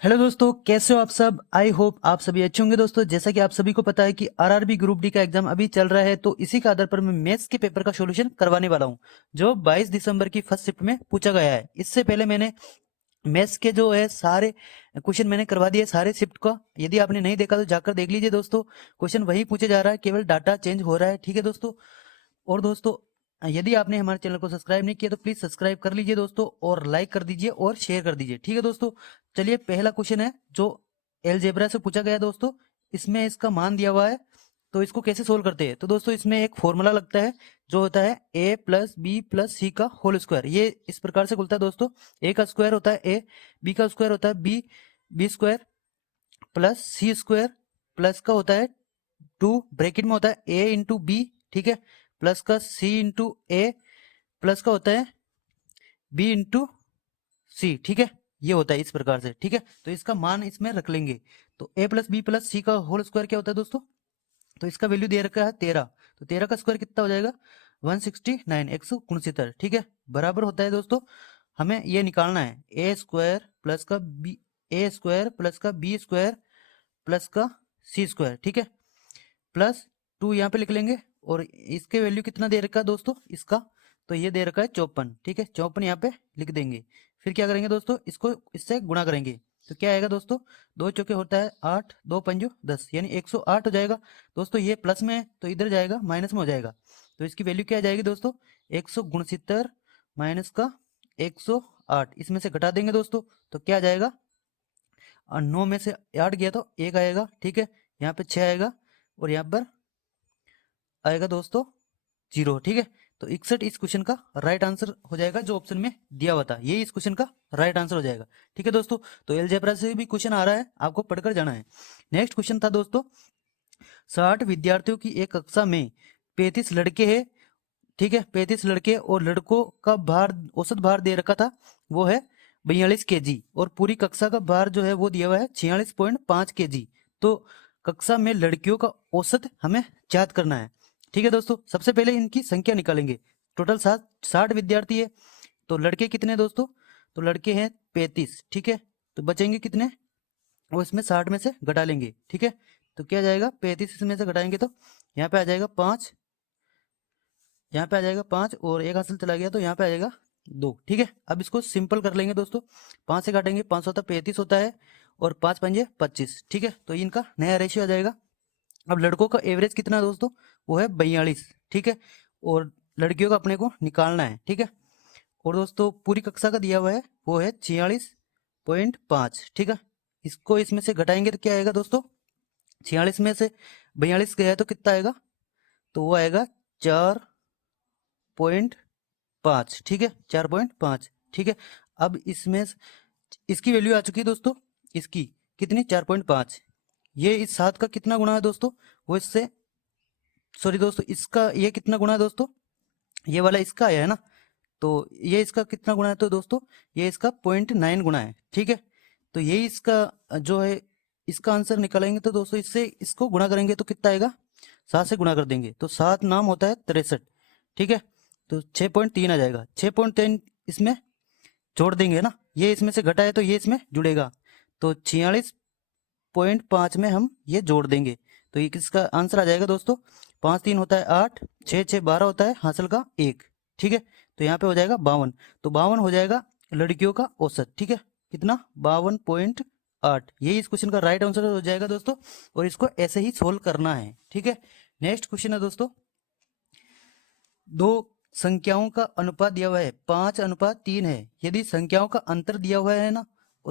Hello दोस्तों, कैसे हो आप सब। आई होप आप सभी अच्छे होंगे। दोस्तों, जैसा कि आप सभी को पता है कि आरआरबी ग्रुप डी का एग्जाम अभी चल रहा है, तो इसी के आधार पर मैं मैथ्स के पेपर का सॉल्यूशन करवाने वाला हूं, जो 22 दिसंबर की फर्स्ट शिफ्ट में पूछा गया है। इससे पहले मैंने मैथ्स के जो है सारे क्वेश्चन मैंने करवा दिए सारे शिफ्ट का। यदि आपने नहीं देखा तो जाकर देख लीजिए दोस्तों। क्वेश्चन वही पूछे जा रहा है, केवल डाटा चेंज हो रहा है। ठीक है दोस्तों। और दोस्तों, यदि आपने हमारे चैनल को सब्सक्राइब नहीं किया तो प्लीज सब्सक्राइब कर लीजिए दोस्तों, और लाइक कर दीजिए और शेयर कर दीजिए। ठीक है दोस्तों। चलिए, पहला क्वेश्चन है जो एलजेब्रा से पूछा गया है दोस्तों। इसमें इसका मान दिया हुआ है, तो इसको कैसे सोल्व करते हैं। तो दोस्तों, इसमें एक फॉर्मूला लगता है जो होता है ए प्लस बी प्लस सी का होल स्क्वायर। ये इस प्रकार से खुलता है दोस्तों। ए का स्क्वायर होता है ए, बी का स्क्वायर होता है बी, बी स्क्वायर प्लस सी स्क्वायर, प्लस का होता है 2, ब्रैकेट में होता है ए इंटू बी। ठीक है। प्लस का सी इंटू ए, प्लस का होता है बी इंटू सी। ठीक है। ये होता है इस प्रकार से। ठीक है। तो इसका मान इसमें रख लेंगे। तो ए प्लस बी प्लस सी का होल स्क्वायर क्या होता है दोस्तों। तो इसका वैल्यू दे रखा है 13। तो 13 का स्क्वायर कितना हो जाएगा 169, 169। ठीक है। बराबर होता है दोस्तों, हमें ये निकालना है ए स्क्वायर प्लस का बी, ए स्क्वायर प्लस का बी स्क्वायर प्लस का सी स्क्वायर। ठीक है। प्लस 2 यहाँ पे लिख लेंगे। और इसके वैल्यू कितना दे रखा है दोस्तों इसका, तो ये दे रखा है 54। ठीक है। 54 यहाँ पे लिख देंगे। फिर क्या करेंगे दोस्तों, इसको इससे गुणा करेंगे। तो क्या आएगा दोस्तों, 2 चौके होता है 8, 2 पंजो 10, यानी 108 हो जाएगा दोस्तों। ये प्लस में है तो इधर जाएगा माइनस में हो जाएगा। तो इसकी वैल्यू क्या आ जाएगी दोस्तों, 169 माइनस का 108, इसमें से घटा देंगे दोस्तों। तो क्या आ जाएगा, 9 में से 8 गया तो 1 आएगा। ठीक है। यहाँ पे 6 आएगा, और यहाँ पर आएगा दोस्तों 0। ठीक है। तो 61 इस क्वेश्चन का राइट आंसर हो जाएगा, जो ऑप्शन में दिया हुआ था ये इस क्वेश्चन का राइट आंसर हो जाएगा। ठीक है दोस्तों। तो एलजेब्रा से भी क्वेश्चन आ रहा है, आपको पढ़कर जाना है। नेक्स्ट क्वेश्चन था दोस्तों, 60 विद्यार्थियों की एक कक्षा में 35 लड़के हैं। ठीक है। 35 लड़के, और लड़कों का भार, औसत भार दे रखा था वो है 42 kg, और पूरी कक्षा का भार जो है वो दिया हुआ है 46.5 kg। तो कक्षा में लड़कियों का औसत हमें ज्ञात करना है। ठीक है दोस्तों। सबसे पहले इनकी संख्या निकालेंगे। टोटल 60 विद्यार्थी है, तो लड़के कितने हैं दोस्तों, तो लड़के हैं 35। ठीक है। तो बचेंगे कितने, वो इसमें 60 में से घटा लेंगे। ठीक है। तो क्या जाएगा, 35 इसमें से घटाएंगे तो यहाँ पे आ जाएगा 5, यहाँ पे आ जाएगा 5, और एक हासिल चला गया तो यहाँ पे आ जाएगा 2। ठीक है। अब इसको सिंपल कर लेंगे दोस्तों। 5 से काटेंगे, 5 होता 35 होता है, और 5 पंजे 25। ठीक है। तो इनका नया रेशियो आ जाएगा। अब लड़कों का एवरेज कितना है दोस्तों, वो है 42। ठीक है। और लड़कियों का अपने को निकालना है। ठीक है। और दोस्तों, पूरी कक्षा का दिया हुआ है वो है 46.5। ठीक है। इसको इसमें से घटाएंगे तो क्या आएगा दोस्तों, 46 में से 42 गया है तो कितना आएगा, तो वो आएगा 4.5। ठीक है। 4.5। ठीक है। अब इसमें इसकी वैल्यू आ चुकी है दोस्तों, इसकी कितनी 4.5। ये इस 7 का कितना गुना है दोस्तों, वो इससे, सॉरी दोस्तों, इसका ये कितना गुना है दोस्तों, ये वाला इसका आया है ना, तो ये इसका कितना गुना है, तो दोस्तों ये इसका 0.9 गुना है। ठीक है। तो यही इसका जो है, इसका आंसर निकालेंगे तो दोस्तों इससे इसको गुणा करेंगे तो कितना आएगा, 7 से गुणा कर देंगे तो 7 नाम होता है 63। ठीक है। तो 6.3 आ जाएगा। 6.3 इसमें जोड़ देंगे ना, ये इसमें से घटा है तो ये इसमें जुड़ेगा, तो 46.5 में हम ये जोड़ देंगे तो ये किसका आंसर आ जाएगा दोस्तों, 5 3 होता है 8, 6 6 12 होता है हासिल का 1। ठीक है। तो यहाँ पे हो जाएगा 52। तो 52 हो जाएगा लड़कियों का औसत। ठीक है। कितना, 52.8। यही इस क्वेश्चन का राइट आंसर हो जाएगा दोस्तों, और इसको ऐसे ही सोल्व करना है। ठीक है। नेक्स्ट क्वेश्चन है दोस्तों, दो संख्याओं का अनुपात दिया हुआ है 5:3 है। यदि संख्याओं का अंतर दिया हुआ है ना,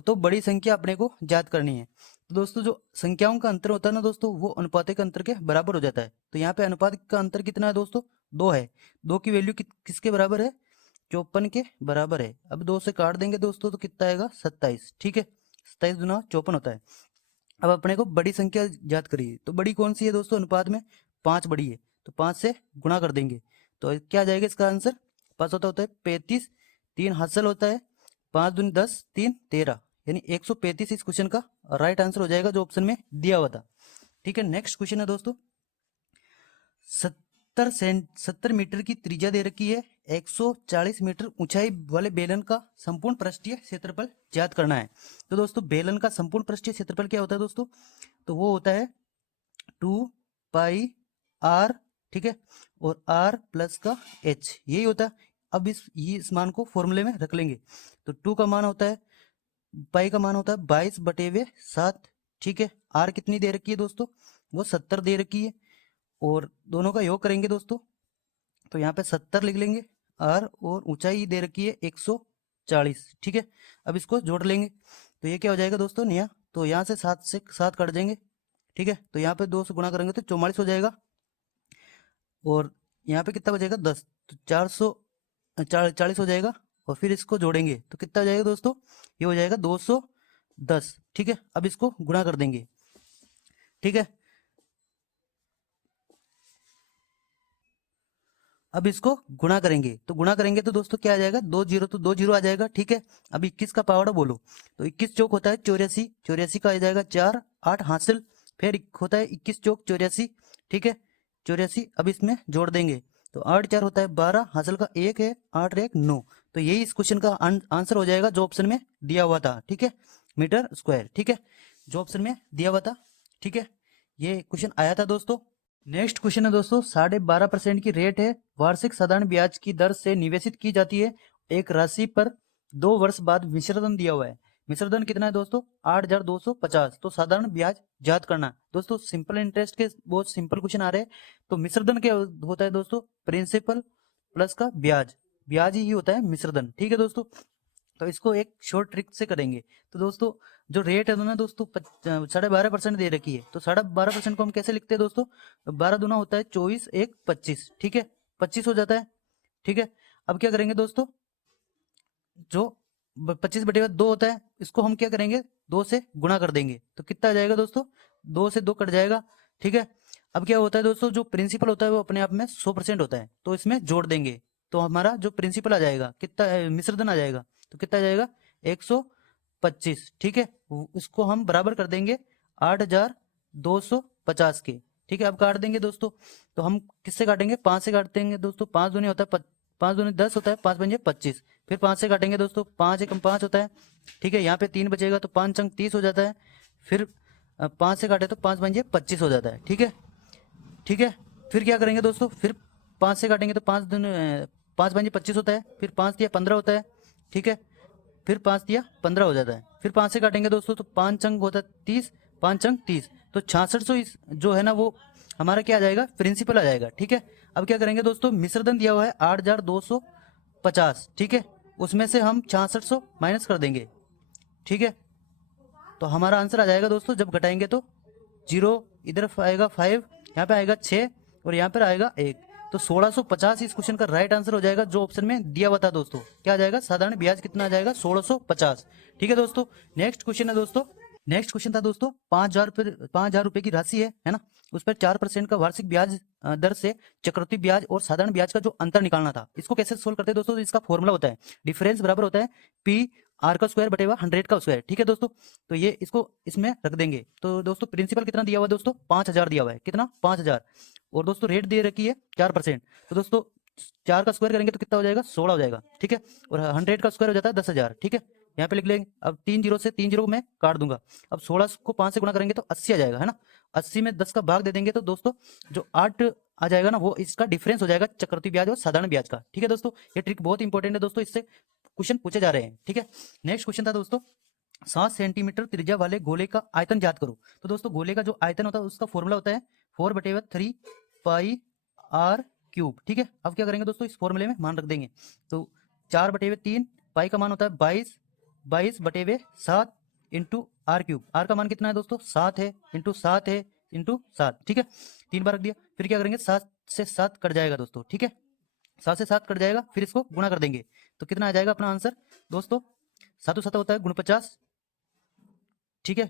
तो बड़ी संख्या अपने को ज्ञात करनी है। तो दोस्तों, जो संख्याओं का अंतर होता है ना दोस्तों, वो अनुपातिक अंतर के बराबर हो जाता है। तो यहाँ पे अनुपात का अंतर कितना है दोस्तों, 2 है। 2 की वैल्यू किसके बराबर है, 54 के बराबर है। अब 2 से काट देंगे दोस्तों तो कितना आएगा, 27। ठीक है। 27 गुना 54 होता है। अब अपने को बड़ी संख्या ज्ञात करिए, तो बड़ी कौन सी है दोस्तों अनुपात में, 5 बड़ी है। तो 5 से गुणा कर देंगे तो क्या आ जाएगा इसका आंसर, 5 होता है 35, 3 हासिल होता है, 5 दूनी 10, 3 13, यानी 135 इस क्वेश्चन का राइट आंसर हो जाएगा, जो ऑप्शन में दिया हुआ था। ठीक है। नेक्स्ट क्वेश्चन है दोस्तों, 70 मीटर की त्रिज्या दे रखी है, 140 मीटर ऊंचाई वाले बेलन का संपूर्ण पृष्ठीय क्षेत्रफल ज्ञात करना है। तो दोस्तों बेलन का संपूर्ण पृष्ठीय क्षेत्रफल क्या होता है दोस्तों? तो वो होता है 2πr, ठीक है, और r प्लस का h, यही होता है। अब इस मान को फॉर्मूले में रख लेंगे। तो 2 का मान होता है, पाई का मान होता है 22/7, ठीक है। r कितनी दे रखी है दोस्तों? वो 70 दे रखी है, और दोनों का योग करेंगे दोस्तों, तो यहाँ पे 70 लिख लेंगे r, और ऊंचाई दे रखी है 140, ठीक है। अब इसको जोड़ लेंगे, तो ये क्या हो जाएगा दोस्तों नया? तो यहाँ से 7 कट जाएंगे, ठीक है। तो यहाँ पे 2 से गुणा करेंगे तो 44 हो जाएगा, और यहाँ पे कितना बचेगा? 10, तो 440 हो जाएगा, और फिर इसको जोड़ेंगे तो कितना हो जाएगा दोस्तों? ये हो जाएगा 210, ठीक है। अब इसको गुणा कर देंगे, ठीक है। अब इसको गुणा करेंगे, तो गुणा करेंगे तो दोस्तों क्या आ जाएगा? 2 जीरो तो 2 जीरो आ जाएगा, ठीक है। अब 21 का पावड़ा बोलो, तो 21 चौक होता है 84, 84 का आ जाएगा 4, 8 हासिल, फिर होता है 21 चौक 84, ठीक है, 84। अब इसमें जोड़ देंगे, तो 8 4 होता है 12, हासिल का 1 है, 8 1 9। तो यही इस क्वेश्चन का आंसर हो जाएगा जो ऑप्शन में दिया हुआ था, ठीक है, मीटर स्क्वायर, ठीक है, जो ऑप्शन में दिया हुआ था, ठीक है। ये क्वेश्चन आया था दोस्तों। नेक्स्ट क्वेश्चन है दोस्तों, 12.5% की रेट है, वार्षिक साधारण ब्याज की दर से निवेशित की जाती है एक राशि पर 2 वर्ष बाद मिश्रधन दिया हुआ है। मिश्रधन कितना है दोस्तों? 8,250। तो साधारण ब्याज ज्ञात करना दोस्तों। सिंपल इंटरेस्ट के बहुत सिंपल क्वेश्चन आ रहे हैं। तो मिश्रधन क्या होता है दोस्तों? प्रिंसिपल प्लस का ब्याज, ब्याज ही होता है मिश्रधन, ठीक है दोस्तों। तो इसको एक शॉर्ट ट्रिक से करेंगे। तो दोस्तों जो रेट है ना दोस्तों 12.5% दे रखी है, तो 12.5% को हम कैसे लिखते हैं दोस्तों? 12 दूना होता है 24, 1 25, ठीक है, 25 हो जाता है, ठीक है। अब क्या करेंगे दोस्तों, जो 25/2 होता है, इसको हम क्या करेंगे? 2 से गुणा कर देंगे, तो कितना आ जाएगा दोस्तों? 2 से 2 कट जाएगा, ठीक है। अब क्या होता है दोस्तों, जो प्रिंसिपल होता है वो अपने आप में 100% होता है, तो इसमें जोड़ देंगे, तो हमारा जो प्रिंसिपल आ जाएगा कितना, मिश्रधन आ जाएगा, तो कितना आ जाएगा? 125, ठीक है। उसको हम बराबर कर देंगे 8,250 के, ठीक है। अब काट देंगे दोस्तों, तो हम किससे काटेंगे? 5 से काट देंगे दोस्तों। 5 दूनी होता है 5 दूनी 10 होता है, 5 पंजे 25, फिर 5 से काटेंगे दोस्तों, 5 एकम 5 होता है, ठीक है। यहाँ पे 3 बचेगा, तो 5 अंक 30 हो जाता है, फिर 5 से काटे तो 5 पंजे 25 हो जाता है, ठीक है, ठीक है। फिर क्या करेंगे दोस्तों, फिर 5 से काटेंगे तो 5 पंजे 25 होता है, फिर 5 दिया 15 होता है, ठीक है, फिर 5 दिया 15 हो जाता है, फिर 5 से काटेंगे दोस्तों तो 5 अंक होता है 30, 5 अंक 30, तो 6600 जो है ना वो हमारा क्या आ जाएगा? प्रिंसिपल आ जाएगा, ठीक है। अब क्या करेंगे दोस्तों, मिश्रधन दिया हुआ है 8,250, ठीक है, उसमें से हम 6600 माइनस कर देंगे, ठीक है। तो हमारा आंसर आ जाएगा दोस्तों, जब घटाएंगे तो 0, इधर आएगा 5, यहाँ पे आएगा 6, और यहाँ पर आएगा 1, तो 1650 इस क्वेश्चन का राइट आंसर हो जाएगा, जो ऑप्शन में दिया हुआ था दोस्तों। क्या आ जाएगा? साधारण ब्याज कितना आ जाएगा? 1650, ठीक है दोस्तों। नेक्स्ट क्वेश्चन है दोस्तों, नेक्स्ट क्वेश्चन था दोस्तों, 5,000 रुपए की राशि है ना, उस पर 4% का वार्षिक ब्याज दर से चक्रवृद्धि ब्याज और साधारण ब्याज का जो अंतर निकालना था, इसको कैसे सोल्व करते हैं दोस्तों? इसका फॉर्मूला होता है डिफरेंस बराबर होता है पी आर का स्क्वायर बटेगा 100 का स्क्वायर, ठीक है दोस्तों। तो ये इसको इसमें रख देंगे, तो दोस्तों प्रिंसिपल कितना दिया हुआ है दोस्तों? 5,000 दिया हुआ है, कितना? 5,000, और दोस्तों रेट दे रखी है 4%, तो दोस्तों 4 का स्क्वायर करेंगे तो कितना हो जाएगा? 16 हो जाएगा, ठीक है, और 100 का स्क्वायर हो जाता है 10,000, ठीक है। यहाँ पे लिख लेंगे, अब 3 जीरो से 3 जीरो को मैं काट दूंगा। अब 16 को 5 से गुणा करेंगे तो 80 आ जाएगा, है ना। 80 में 10 का भाग दे देंगे तो दोस्तों जो 8 आ जाएगा ना, वो इसका डिफरेंस हो जाएगा चक्रवृद्धि ब्याज और साधारण ब्याज का, ठीक है दोस्तों। ये ट्रिक बहुत इंपॉर्टेंट है दोस्तों, इससे क्वेश्चन पूछे जा रहे हैं, ठीक है। नेक्स्ट क्वेश्चन था दोस्तों, 7 सेंटीमीटर त्रिज्या वाले गोले का आयतन ज्ञात करो। तो दोस्तों गोले का जो आयतन होता है उसका फॉर्मूला होता है 4/3 पाई आर क्यूब, ठीक है। अब क्या करेंगे दोस्तों, इस फॉर्मूले में मान रख देंगे, तो 4/3 पाई का मान होता है 22, 22/7 इंटू आर क्यूब, आर का मान कितना है दोस्तों? 7 है, इंटू 7 है, इंटू 7, ठीक है, 3 बार रख दिया। फिर क्या करेंगे, 7 से 7 कट जाएगा दोस्तों, ठीक है, 7 से 7 कट जाएगा, फिर इसको गुणा कर देंगे, तो कितना आ जाएगा अपना आंसर दोस्तों? 7 7 होता है 49, ठीक है,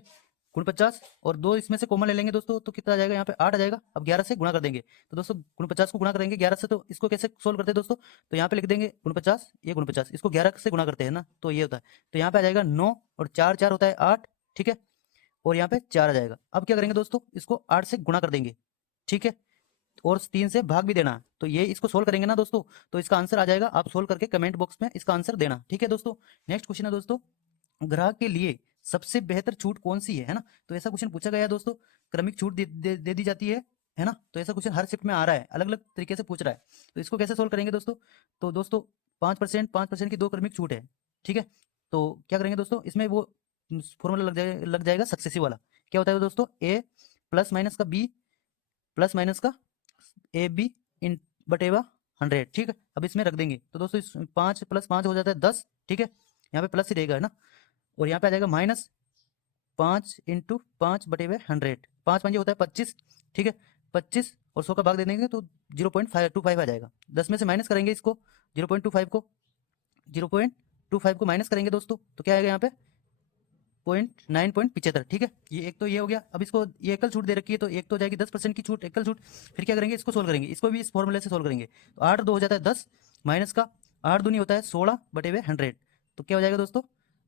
49, और 2 इसमें से कॉमन ले लेंगे दोस्तों, तो कितना आ जाएगा? यहाँ पे 8 आ जाएगा। अब 11 से गुणा कर देंगे, तो दोस्तों 49 को गुणा करेंगे 11 से, तो इसको कैसे सोल्व करते हैं दोस्तों? तो यहाँ पे लिख देंगे 49, ये 49, इसको 11 से गुणा करते हैं ना, तो ये होता है, तो यहाँ पे आ जाएगा 9, और 4 4 होता है 8, ठीक है, और यहाँ पे 4 आ जाएगा। अब क्या करेंगे दोस्तों, इसको 8 से गुणा कर देंगे, ठीक है, और 3 से भाग भी देना। तो ये इसको सोल्व करेंगे ना दोस्तों, तो इसका आंसर आ जाएगा। आप सोल्व करके कमेंट बॉक्स में इसका आंसर देना, ठीक है दोस्तों। नेक्स्ट क्वेश्चन है दोस्तों, ग्राहक के लिए सबसे बेहतर छूट कौन सी है ना। तो ऐसा क्वेश्चन पूछा गया है दोस्तों, क्रमिक छूट दे दी जाती है ना। तो ऐसा क्वेश्चन हर शिफ्ट में आ रहा है, अलग अलग तरीके से पूछ रहा है। तो इसको कैसे सोल्व करेंगे दोस्तों, तो दोस्तों 5% की 2 क्रमिक छूट है, ठीक है। तो क्या करेंगे दोस्तों, इसमें वो फॉर्मूला लग जाएगा सक्सेसिव वाला। क्या होता है दोस्तों, ए प्लस माइनस का बी प्लस माइनस का ए बी इन बटेवा 100, ठीक है। अब इसमें रख देंगे तो दोस्तों इस 5 + 5 हो जाता है 10, ठीक है। यहाँ पे प्लस ही रहेगा, है ना। और यहाँ पे आ जाएगा माइनस 5 × 5/100, 5 5 होता है 25, ठीक है। 25 और 100 का भाग दे देंगे तो 0.525 आ जाएगा। 10 में से माइनस करेंगे इसको, 0.25 को माइनस करेंगे दोस्तों, तो क्या आएगा यहाँ पे 0.975, ठीक है। ये एक तो ये हो गया। अब इसको ये एकल छूट दे रखी है, तो एक तो हो जाएगी 10% की छूट, एकल छूट। फिर क्या करेंगे, इसको सोल्व करेंगे, इसको भी इस फॉर्मूले से सोल्व करेंगे। तो 8 2 हो जाता है 10, माइनस का 8 दूनी होता है 16/100, तो क्या हो जाएगा दोस्तों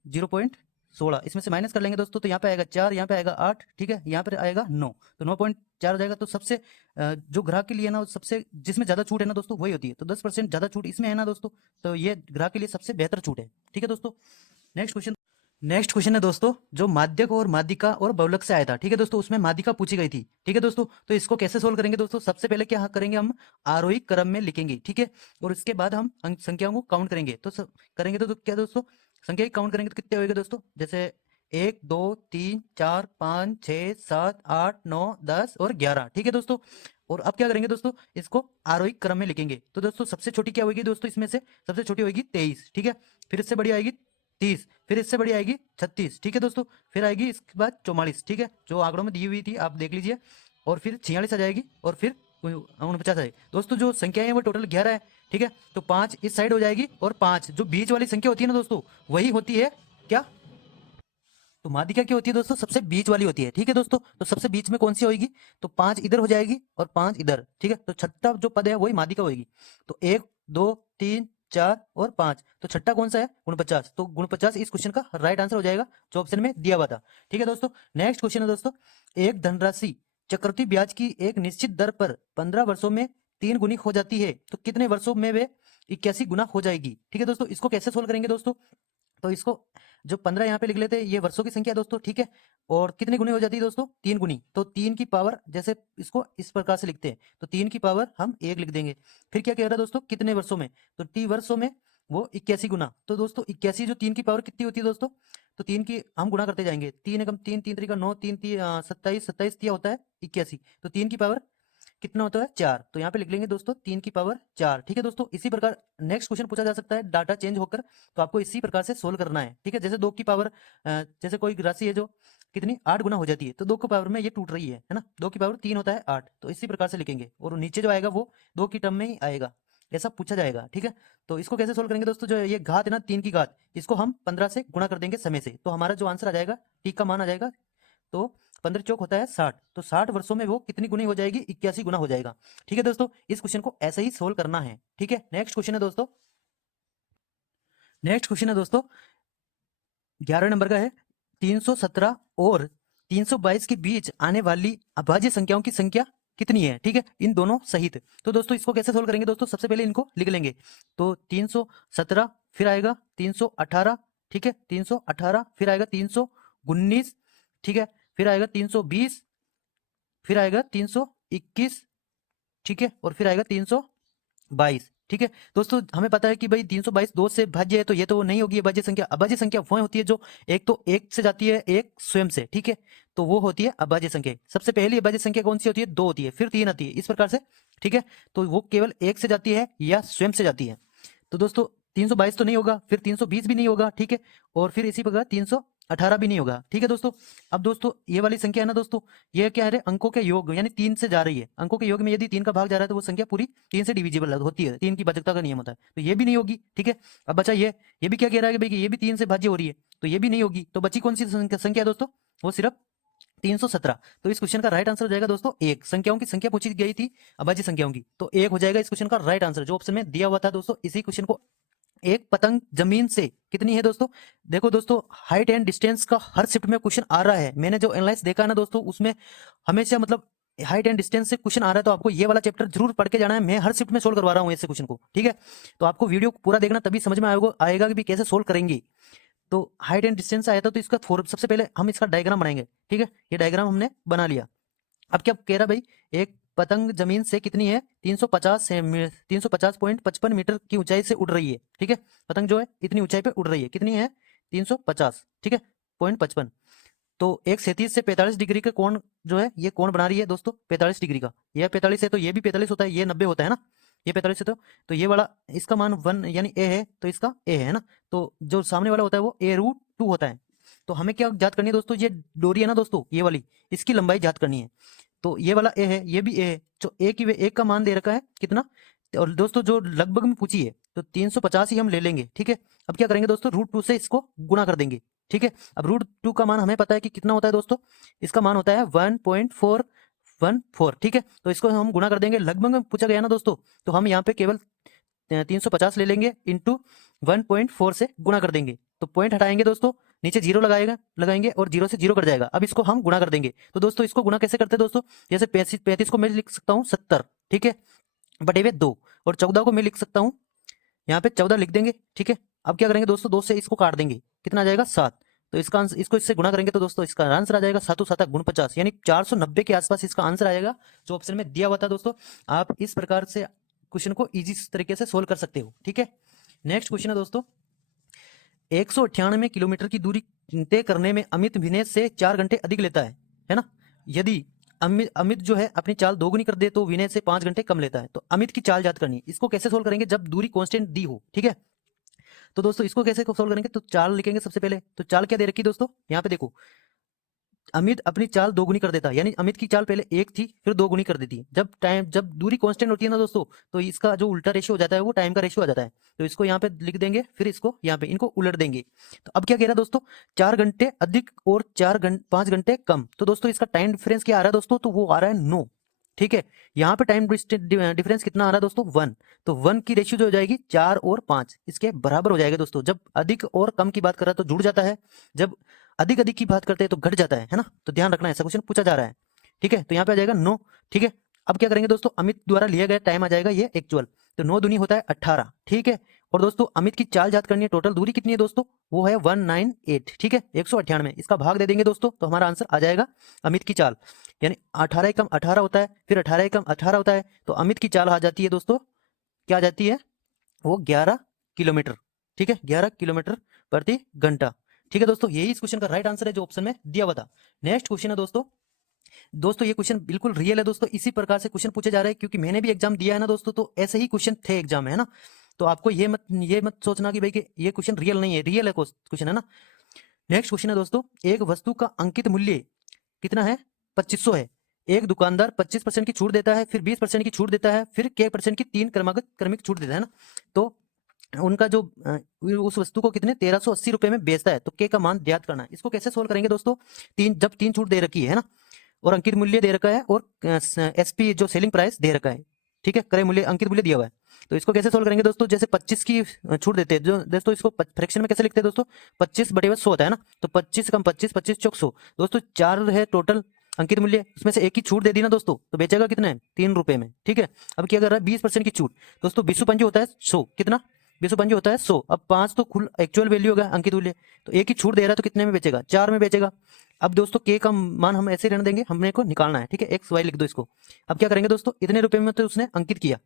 0.16। इसमें से माइनस कर लेंगे दोस्तों, तो यहाँ पे आएगा 4, यहाँ पे आएगा 8, ठीक है। यहाँ पे आएगा 9, तो 9.4 हो जाएगा। तो सबसे जो ग्राहक के लिए ना, सबसे जिसमें ज़्यादा छूट है ना दोस्तों, वही होती है। तो 10% ज़्यादा छूट इसमें है ना दोस्तों, तो ये ग्राहक के लिए सबसे बेहतर छूट है, ठीक है दोस्तों। नेक्स्ट क्वेश्चन है दोस्तों, जो माध्यक और माध्यिका और बहुलक से आया था, ठीक है दोस्तों। उसमें माध्यिका पूछी गई थी, ठीक है दोस्तों। तो इसको कैसे सोल्व करेंगे दोस्तों, सबसे पहले क्या करेंगे, हम आरोही क्रम में लिखेंगे, ठीक है। और उसके बाद हम अंक संख्याओं को काउंट करेंगे। तो करेंगे तो क्या दोस्तों, संख्या काउंट करेंगे तो कितने होएगा दोस्तों, जैसे 1 2 3 4 5 6 7 8 9 10 और 11, ठीक है दोस्तों। और अब क्या करेंगे दोस्तों, इसको आरोही क्रम में लिखेंगे। तो दोस्तों सबसे छोटी क्या होगी दोस्तों, इसमें से सबसे छोटी होगी 23, ठीक है। फिर इससे बड़ी आएगी 30, फिर इससे बड़ी आएगी 36, ठीक है दोस्तों। फिर आएगी इसके बाद 44, ठीक है, जो आंकड़ों में दी हुई थी आप देख लीजिए। और फिर 46 आ जाएगी, और फिर 49 आ जाएगी दोस्तों। जो संख्या है वो टोटल 11 है, ठीक है। तो 5 इस साइड हो जाएगी, और 5 जो बीच वाली संख्या होती है ना दोस्तों, वही होती है क्या, तो माध्यिका क्या होती है दोस्तों, सबसे बीच वाली होती है, ठीक है दोस्तों। तो सबसे बीच में कौन सी होगी, तो 5 इधर हो जाएगी और 5 इधर, ठीक है। तो छठा जो पद है वही माध्यिका होगी। तो 1 2 3 4 और 5, तो छठा कौन सा है, 49। तो 49 इस क्वेश्चन का राइट आंसर हो जाएगा, जो ऑप्शन में दिया हुआ था, ठीक है दोस्तों। नेक्स्ट क्वेश्चन है दोस्तों, एक धनराशि चक्रवृद्धि ब्याज की एक निश्चित दर पर 15 वर्षों में 3 गुनी हो जाती है, तो कितने वर्षों में वे 81 गुना हो जाएगी, ठीक है दोस्तों। इसको कैसे सोल्व करेंगे दोस्तों, तो इसको जो 15 यहाँ पे लिख लेते हैं, ये वर्षों की संख्या है दोस्तों, ठीक है। और कितनी गुनी हो जाती है दोस्तों, 3 गुनी। तो 3 की पावर, जैसे इसको इस प्रकार से लिखते हैं, तो 3 की पावर हम 1 लिख देंगे। फिर क्या कह रहा है दोस्तों, कितने वर्षों में, तो टी वर्षों में वो 81 गुना। तो दोस्तों 81 जो 3 की पावर कितनी होती है दोस्तों, तो 3 की हम गुना करते जाएंगे, 3 एकम 3 3 3 9 3 3 27 27 दिया होता है 81। तो 3 की पावर कितना होता है 4, तो यहाँ पे लिख लेंगे दोस्तों 3 की पावर 4, ठीक है दोस्तों। इसी प्रकार नेक्स्ट क्वेश्चन पूछा जा सकता है डाटा चेंज होकर, तो आपको इसी प्रकार से सोल्व करना है, ठीक है। जैसे 2 की पावर जैसे कोई राशि है जो कितनी 8 गुना हो जाती है, तो 2 की पावर में ये टूट रही है ना। 2 की पावर 3 होता है 8, तो इसी प्रकार से लिखेंगे, और नीचे जो आएगा वो 2 की टर्म में ही आएगा, ऐसा पूछा जाएगा, ठीक है। तो इसको कैसे सोल्व करेंगे दोस्तों, जो ये घात है ना 3 की घात, इसको हम 15 से गुणा कर देंगे समय से, तो हमारा जो आंसर आ जाएगा टी का मान आ जाएगा, तो 15 चौक होता है 60, तो 60 वर्षों में वो कितनी गुनी हो जाएगी, 81 गुना हो जाएगा, ठीक है दोस्तों। इस क्वेश्चन को ऐसे ही सोल्व करना है, ठीक है। नेक्स्ट क्वेश्चन है दोस्तों, 11 नंबर का है, 317 और 322 के बीच आने वाली अभाज्य संख्याओं की संख्या कितनी है, ठीक है, इन दोनों सहित। तो दोस्तों इसको कैसे सोल्व करेंगे दोस्तों, सबसे पहले इनको लिख लेंगे। तो 317, फिर आएगा 318, ठीक है, 318, फिर आएगा 319, ठीक है, फिर आएगा 320, फिर आएगा 321, ठीक है, और फिर आएगा 322, ठीक है दोस्तों। हमें पता है कि भाई 322 2 से भाज्य है, तो ये तो नहीं होगी अभाज्य संख्या। अभाज्य संख्या वो होती है जो एक तो 1 से जाती है, एक स्वयं से, ठीक है, तो वो होती है अभाज्य संख्या। सबसे पहली अभाज्य संख्या कौन सी होती है, 2 होती है, फिर 3 आती है, इस प्रकार से, ठीक है। तो वो केवल 1 से जाती है या स्वयं से जाती है। तो दोस्तों 322 तो नहीं होगा, फिर 320 भी नहीं होगा, ठीक है, और फिर इसी प्रकार 318 भी नहीं होगा, ठीक है दोस्तों। अब दोस्तों ये वाली संख्या है ना दोस्तों, ये क्या है, अंकों के योग, यानी 3 से जा रही है। अंकों के योग में यदि 3 का भाग जा रहा है, तो वो संख्या पूरी 3 से डिविजिबल होती है, 3 की भाजकता का नियम होता है, तो ये भी नहीं होगी, ठीक है। अब बचा ये भी क्या कह रहा है कि भाई ये भी 3 से भाज्य हो रही है, तो ये भी नहीं होगी। तो बची कौन सी संख्या है दोस्तों, वो सिर्फ 317। तो इस क्वेश्चन का राइट आंसर हो जाएगा दोस्तों 1। संख्याओं की संख्या पूछी गई थी अभाज्य संख्याओं की, तो 1 हो जाएगा इस क्वेश्चन का राइट आंसर, जो ऑप्शन में दिया हुआ था दोस्तों। इसी क्वेश्चन को, एक पतंग जमीन से कितनी है दोस्तों, देखो दोस्तों हाइट एंड डिस्टेंस का हर शिफ्ट में क्वेश्चन आ रहा है। मैंने जो एनालाइज देखा ना दोस्तों, उसमें हमेशा मतलब हाइट एंड डिस्टेंस से क्वेश्चन आ रहा है तो आपको ये वाला चैप्टर जरूर पढ़ के जाना है। मैं हर शिफ्ट में सोल्व करवा रहा हूँ ऐसे क्वेश्चन को, ठीक है। तो आपको वीडियो पूरा देखना, तभी समझ में आएगा कि भी कैसे सोल्व करेंगे। तो हाइट एंड डिस्टेंस आया था तो इसका सबसे पहले हम इसका डायग्राम बनाएंगे, ठीक है। ये डायग्राम हमने बना लिया। अब क्या कह रहा भाई, एक पतंग जमीन से कितनी है 350.55 मीटर की ऊंचाई से उड़ रही है, ठीक है। पतंग जो है इतनी ऊंचाई पे उड़ रही है, कितनी है 350, ठीक है, .55। तो एक 37 से 45 डिग्री का कोण जो है ये कोण बना रही है दोस्तों 45 डिग्री का। ये 45 है तो ये भी 45 होता है, ये 90 होता है ना, ये 45 है तो ये वाला इसका मान 1 यानी ए है, तो इसका ए है ना। तो जो सामने वाला होता है वो a√2 होता है। तो हमें क्या ज्ञात करनी है दोस्तों, ये डोरी है ना दोस्तों, ये वाली, इसकी लंबाई ज्ञात करनी है। तो ये वाला ए है, ये भी ए है, तो एक का मान दे रखा है कितना, और दोस्तों जो लगभग में पूछी है तो 350 ही हम ले लेंगे, ठीक है। अब क्या करेंगे दोस्तों, √2 से इसको गुणा कर देंगे, ठीक है। अब √2 का मान हमें पता है कि कितना होता है दोस्तों, इसका मान होता है 1.414, ठीक है। तो इसको हम गुणा कर देंगे, लगभग में पूछा गया ना दोस्तों, तो हम यहाँ पे केवल 350 ले लेंगे इंटू 1.4 से गुणा कर देंगे। तो पॉइंट हटाएंगे दोस्तों, नीचे जीरो लगाएंगे और जीरो से जीरो कट जाएगा। अब इसको हम गुणा कर देंगे। तो दोस्तों इसको गुणा कैसे करते हैं दोस्तों, जैसे 35 को मैं लिख सकता हूँ 70, ठीक है, बटे हुए 2, और 14 को मैं लिख सकता हूँ यहाँ पे 14 लिख देंगे, ठीक है। अब क्या करेंगे दोस्तों, 2 से इसको काट देंगे, कितना आ जाएगा 7। तो इसका आंसर, इसको इससे गुणा करेंगे तो दोस्तों इसका आंसर आ जाएगा 7 7 गुण 50, यानी 490 के आसपास इसका आंसर आएगा, जो ऑप्शन में दिया हुआ था दोस्तों। आप इस प्रकार से क्वेश्चन को इजी तरीके से सोल्व कर सकते हो, ठीक है। नेक्स्ट क्वेश्चन है दोस्तों, 198 किलोमीटर की दूरी तय करने में अमित विनेश से 4 घंटे अधिक लेता है ना। यदि अमित जो है अपनी चाल दोगुनी कर दे तो विनय से 5 घंटे कम लेता है। तो अमित की चाल ज्ञात करनी है। इसको कैसे सोल्व करेंगे, जब दूरी कांस्टेंट दी हो, ठीक है। तो दोस्तों इसको कैसे सोल्व करेंगे, तो चाल लिखेंगे सबसे पहले। तो चाल क्या दे रखी दोस्तों, यहाँ पे देखो, अमित अपनी चाल दोगुनी कर देता है, यानी अमित की चाल पहले 1 थी फिर 2 गुनी कर देती है। जब दूरी कांस्टेंट होती है ना दोस्तों, तो इसका जो उल्टा रेशियो हो जाता है वो टाइम का रेशियो आ जाता है। तो इसको यहाँ पे लिख देंगे, फिर इसको यहाँ पे इनको उलट देंगे। तो अब क्या कह रहा है दोस्तों, 4 घंटे अधिक और 5 घंटे कम। तो दोस्तों इसका टाइम डिफरेंस क्या आ रहा है दोस्तों, तो वो आ रहा है 9, ठीक है। यहाँ पे टाइम डिफरेंस कितना आ रहा है दोस्तों 1। तो 1 की रेशियो जो हो जाएगी 4 और 5 इसके बराबर हो जाएगा दोस्तों। जब अधिक और कम की बात कर रहा है तो जुड़ जाता है, जब अधिक अधिक की बात करते हैं तो घट जाता है ना। तो ध्यान रखना, ऐसा क्वेश्चन पूछा जा रहा है, ठीक है। तो यहाँ पे आ जाएगा 9, ठीक है। अब क्या करेंगे दोस्तों, अमित द्वारा लिया गया टाइम आ जाएगा ये एक्चुअल। तो 9 दूनी होता है 18, ठीक है। और दोस्तों अमित की चाल ज्ञात करनी है, टोटल दूरी कितनी है दोस्तों, वो है 198, ठीक है, 198। इसका भाग दे देंगे दोस्तों तो हमारा आंसर आ जाएगा अमित की चाल, यानी 18 कम 18 होता है, फिर 18 कम 18 होता है। तो अमित की चाल आ जाती है दोस्तों, क्या आ जाती है, वो 11 किलोमीटर, ठीक है, 11 किलोमीटर प्रति घंटा, ठीक है दोस्तों। यही इस क्वेश्चन का राइट आंसर है जो ऑप्शन में दिया हुआ था। नेक्स्ट क्वेश्चन है दोस्तों ये क्वेश्चन बिल्कुल रियल है दोस्तों। इसी प्रकार से क्वेश्चन पूछे जा रहे हैं, क्योंकि मैंने भी एग्जाम दिया है ना दोस्तों, तो ऐसे ही क्वेश्चन थे एग्जाम में, है ना। तो आपको ये मत सोचना कि भाई कि ये क्वेश्चन रियल नहीं है, रियल है क्वेश्चन, है ना। नेक्स्ट क्वेश्चन है दोस्तों, एक वस्तु का अंकित मूल्य कितना है, 2500 है। एक दुकानदार 25% की छूट देता है, फिर 20% की छूट देता है, फिर k % की 3 क्रमिक छूट देता है ना। तो उनका जो उस वस्तु को कितने 1380 रुपए में बेचता है। तो के का मान ज्ञात करना है। इसको कैसे सोल्व करेंगे दोस्तों, जब 3 छूट दे रखी है ना, और अंकित मूल्य दे रखा है, और एसपी जो सेलिंग प्राइस दे रखा है, ठीक है, क्रय मूल्य अंकित मूल्य दिया हुआ है। तो इसको कैसे सोल्व करेंगे दोस्तों, जैसे 25 की छूट देते हैं जो दोस्तों, इसको फ्रैक्शन में कैसे लिखते हैं दोस्तों, 25 बटे 100 होता है ना। तो 25 कम 25, 25 चौक 100 दोस्तों, 4 है टोटल अंकित मूल्य, उसमें से एक की छूट दे दी ना दोस्तों, तो बेचेगा कितने 3 रुपए में, ठीक है। अब क्या कर रहा है, 20% की छूट दोस्तों, 20 होता है 100, कितना 20 होता है 100। अब 5 तो खुल एक्चुअल वैल्यू होगा अंकित मूल्य, तो एक ही छूट दे रहा है तो कितने में बेचेगा, 4 में बेचेगा। अब दोस्तों के का मान हम ऐसे रहने देंगे, हमने को निकालना है, ठीक है, एक्स वाई लिख दो इसको। अब क्या करेंगे दोस्तों, इतने रुपए में तो उसने अंकित किया,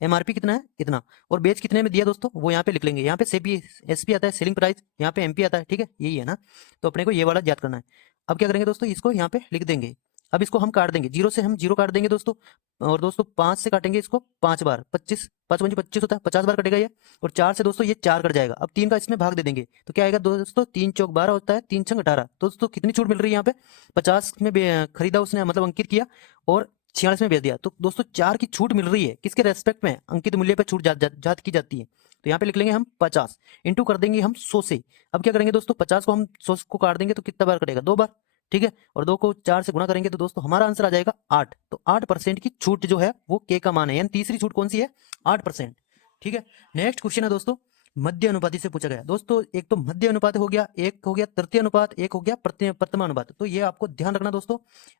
एमआरपी कितना है इतना, और बेच कितने में दिया दोस्तों, वो यहाँ पे लिख लेंगे। यहाँ पे एसपी आता है सेलिंग प्राइस, यहाँ पे एमपी आता है, ठीक है, यही है ना। तो अपने को ये वाला याद करना है। अब क्या करेंगे दोस्तों, इसको यहाँ पे लिख देंगे। अब इसको हम काट देंगे, 0 से हम 0 काट देंगे दोस्तों, और दोस्तों 5 से काटेंगे इसको 5 बार, 25 5 5 25 होता है, 50 बार कटेगा ये। और 4 से दोस्तों ये 4 कट जाएगा। अब 3 का इसमें भाग दे देंगे, तो क्या आएगा दोस्तों, 3 चौक 12 होता है, 3 छंग 18। तो दोस्तों कितनी छूट मिल रही है यहाँ पे, 50 में खरीदा उसने, मतलब अंकित किया, और 46 में बेच दिया। तो दोस्तों 4 की छूट मिल रही है, किसके रेस्पेक्ट में, अंकित मूल्य पे छूट जात की जाती है। तो यहाँ पे लिख लेंगे हम 50 इंटू कर देंगे हम 100 से। अब क्या करेंगे दोस्तों, 50 को हम 100 को काट देंगे तो कितना बार कटेगा, 2 बार, ठीक है। और 2 को 4 से गुणा करेंगे तो दोस्तों हमारा आंसर आ जाएगा 8। तो 8% की छूट जो है वो के का मान है, यानी तीसरी छूट कौन सी है, 8%, ठीक है। नेक्स्ट क्वेश्चन है दोस्तों, मध्य अनुपाती से पूछा गया दोस्तों। एक तो मध्य अनुपात हो गया, एक हो गया तृतीय अनुपात, एक हो गया प्रथम अनुपात। तो ये आपको ध्यान रखना दोस्तों।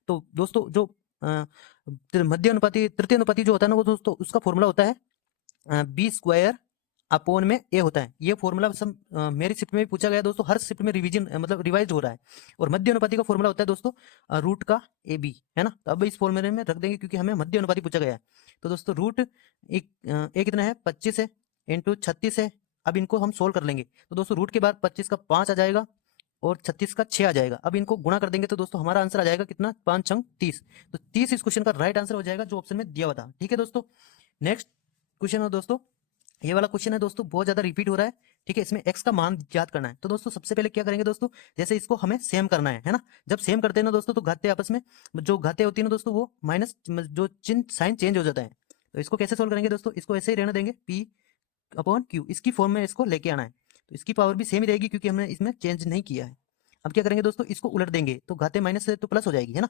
तो दोस्तों जो मध्य अनुपाती तृतीय अनुपाती जो होता है ना वो दोस्तों उसका फॉर्मूला होता है बी स्क्वायर अपॉन में ए होता है। ये फॉर्मूला सब मेरी शिफ्ट में भी पूछा गया दोस्तों, हर शिफ्ट में रिवीजन मतलब रिवाइज हो रहा है। और मध्य अनुपाती का फॉर्मूला होता है दोस्तों रूट का ए बी, है ना। तो अब इस फॉर्मूले में रख देंगे क्योंकि हमें मध्य अनुपाती पूछा गया है। तो दोस्तों रूट ए कितना है 25 है इंटू 36 है। अब इनको हम सोल्व कर लेंगे। तो दोस्तों रूट के बाद 25 का 5 आ जाएगा और 36 का 6 आ जाएगा। अब इनको गुणा कर देंगे तो दोस्तों हमारा आंसर आ जाएगा कितना 5 छंग 30। तो 30 इस क्वेश्चन का राइट आंसर हो जाएगा जो ऑप्शन में दिया हुआ था। ठीक है दोस्तों, नेक्स्ट क्वेश्चन है दोस्तों, ये वाला क्वेश्चन है दोस्तों बहुत ज्यादा रिपीट हो रहा है। ठीक है, इसमें x का मान याद करना है। तो दोस्तों सबसे पहले क्या करेंगे दोस्तों, जैसे इसको हमें सेम करना है ना। जब सेम करते हैं ना दोस्तों तो घाते आपस में जो घाते होती है ना दोस्तों वो माइनस जो चिन्ह साइन चेंज हो जाता है। तो इसको कैसे सोल्व करेंगे दोस्तों, इसको ऐसे ही रहने देंगे p अपॉन q, इसकी फॉर्म में इसको लेके आना है। तो इसकी पावर भी सेम ही रहेगी क्योंकि हमने इसमें चेंज नहीं किया है। अब क्या करेंगे दोस्तों, इसको उलट देंगे तो घाते माइनस से तो प्लस हो जाएगी, है ना।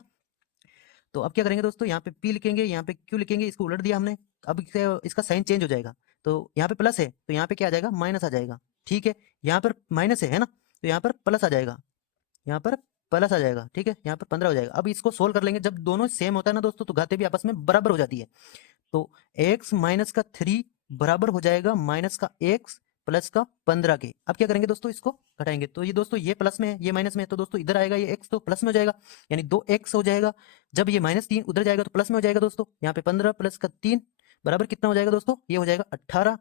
तो अब क्या करेंगे दोस्तों, यहाँ पे p लिखेंगे, यहाँ पे q लिखेंगे, इसको उलट दिया हमने। अब इसका साइन चेंज हो जाएगा। तो यहाँ पे प्लस है तो यहाँ पे क्या आ जाएगा माइनस आ जाएगा। ठीक है, यहाँ पर माइनस है ना, तो यहाँ पर प्लस आ जाएगा, यहाँ पर प्लस आ जाएगा। ठीक है, यहाँ पर 15 हो जाएगा। अब इसको सोल्व कर लेंगे। जब दोनों सेम होता है ना दोस्तों तो घाते भी आपस में बराबर हो जाती है। तो x माइनस का 3 बराबर हो जाएगा माइनस का x प्लस का 15 के। अब क्या करेंगे दोस्तों, इसको घटाएंगे। तो ये दोस्तों ये प्लस में है ये माइनस में है, तो दोस्तों इधर आएगा ये x तो प्लस में हो जाएगा, यानी 2x हो जाएगा। जब ये -3 उधर जाएगा तो प्लस में हो जाएगा दोस्तों। यहाँ पे 15 प्लस का 3 बराबर कितना हो जाएगा दोस्तों, ये हो जाएगा 18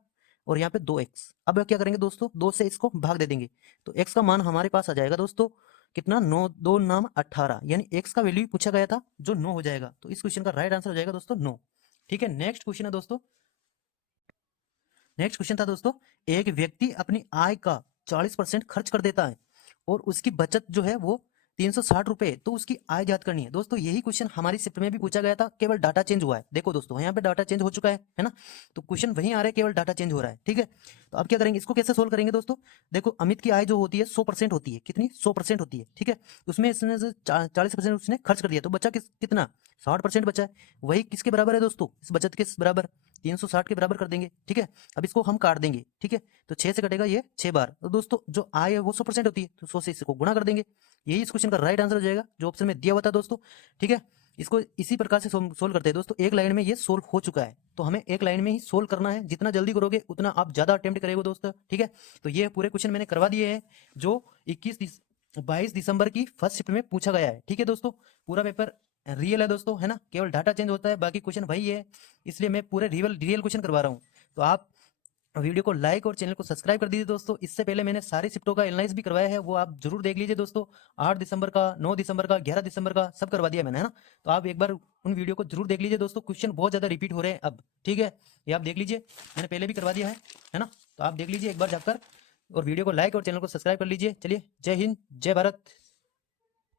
और यहाँ पे 2x। अब क्या करेंगे दोस्तों, 2 से इसको भाग दे देंगे तो x का मान हमारे पास आ जाएगा दोस्तों कितना 9, 2 नाम 18, यानी x का वैल्यू पूछा गया था जो 9 हो जाएगा। तो इस क्वेश्चन का राइट आंसर हो जाएगा दोस्तों 9। ठीक है, नेक्स्ट क्वेश्चन है दोस्तों, नेक्स्ट क्वेश्चन था दोस्तों, एक व्यक्ति अपनी आय का 40% खर्च कर देता है और उसकी बचत जो है वो 360 रुपए, तो उसकी आय ज्ञात करनी है। दोस्तों यही क्वेश्चन हमारी शिफ्ट में भी पूछा गया था, केवल डाटा चेंज हुआ है। देखो दोस्तों यहाँ पे डाटा चेंज हो चुका है ना। तो क्वेश्चन वहीं आ रहा है, केवल डाटा चेंज हो रहा है। ठीक है, तो अब क्या करेंगे, इसको कैसे सोल्व करेंगे दोस्तों। देखो अमित की आय जो होती है 100% होती है, कितनी 100% होती है। ठीक है, उसमें इसने 40% उसने खर्च कर दिया तो बचा कितना 60% बचा है। वही किसके बराबर है दोस्तों, इस बचत के बराबर 360 के बराबर कर देंगे। ठीक है, अब इसको हम काट देंगे। ठीक है, तो 6 से कटेगा ये 6 बार। तो दोस्तों जो आय है वो 100% होती है, तो 100 से इसको गुणा कर देंगे। यही इस क्वेश्चन का राइट आंसर हो जाएगा जो ऑप्शन में दिया हुआ था दोस्तों। ठीक है, इसको इसी प्रकार से सोल्व करते हैं दोस्तों। एक लाइन में ये सोल्व हो चुका है, तो हमें एक लाइन में ही सोल्व करना है। जितना जल्दी करोगे उतना आप ज्यादा अटेम्प्ट करेंगे दोस्तों। ठीक है, तो ये पूरे क्वेश्चन मैंने करवा दिए हैं जो 22 दिसंबर की फर्स्ट शिफ्ट में पूछा गया है। ठीक है दोस्तों, पूरा पेपर रियल है दोस्तों, है ना, केवल डाटा चेंज होता है, बाकी क्वेश्चन वही है, इसलिए मैं पूरे रियल क्वेश्चन करवा रहा हूँ। तो आप वीडियो को लाइक और चैनल को सब्सक्राइब कर दीजिए दोस्तों। इससे पहले मैंने सारी शिफ्टों का एनालाइज भी करवाया है, वो आप जरूर देख लीजिए दोस्तों। 8 दिसंबर का, 9 दिसंबर का, 11 दिसंबर का सब करवा दिया मैंने, है ना। तो आप एक बार उन वीडियो को जरूर देख लीजिए दोस्तों। क्वेश्चन बहुत ज़्यादा रिपीट हो रहे हैं अब। ठीक है, ये आप देख लीजिए, मैंने पहले भी करवा दिया है ना। तो आप देख लीजिए एक बार जाकर और वीडियो को लाइक और चैनल को सब्सक्राइब कर लीजिए। चलिए, जय हिंद, जय भारत।